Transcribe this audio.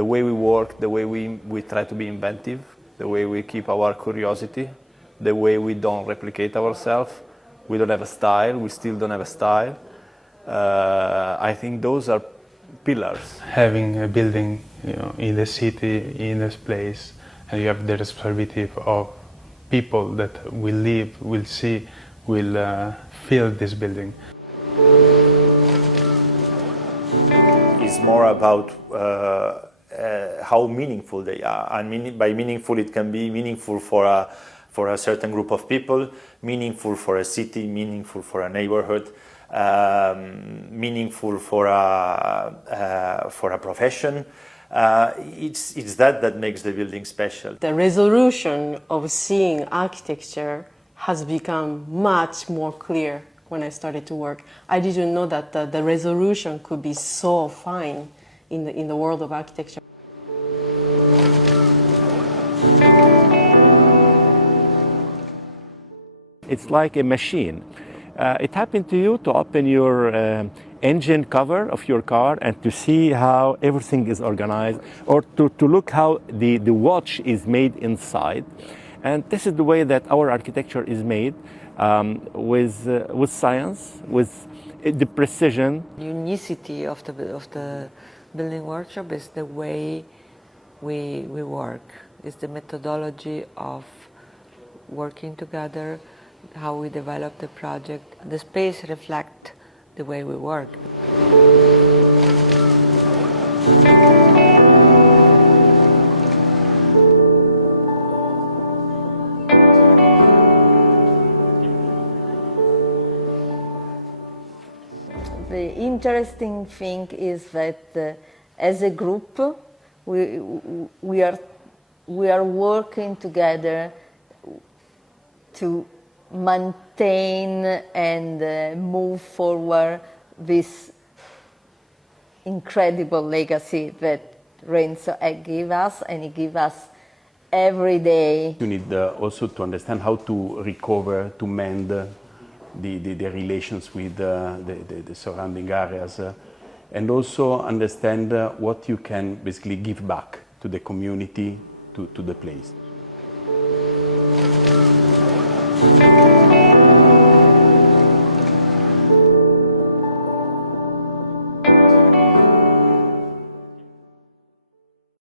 the way we work, the way we try to be inventive, the way we keep our curiosity, the way we don't replicate ourselves. We don't have a style, we still don't have a style. I think those are pillars. Having a building, in the city, in this place, and you have the responsibility of people that will live, will see, will feel this building. It's more about how meaningful they are. And by meaningful, it can be meaningful for a certain group of people, meaningful for a city, meaningful for a neighborhood, meaningful for a profession. It's that makes the building special. The resolution of seeing architecture has become much more clear when I started to work. I didn't know that the resolution could be so fine in the world of architecture. It's like a machine. It happened to you to open your engine cover of your car and to see how everything is organized, or to look how the watch is made inside. And this is the way that our architecture is made, with science, with the precision. The unicity of the building workshop is the way we work. It's the methodology of working together, how we develop the project. The space reflects the way we work. The interesting thing is that as a group, we are working together to maintain and move forward this incredible legacy that Renzo gave us, and he gives us every day. You need also to understand how to recover, to mend the relations with the surrounding areas, and also understand what you can basically give back to the community, to the place.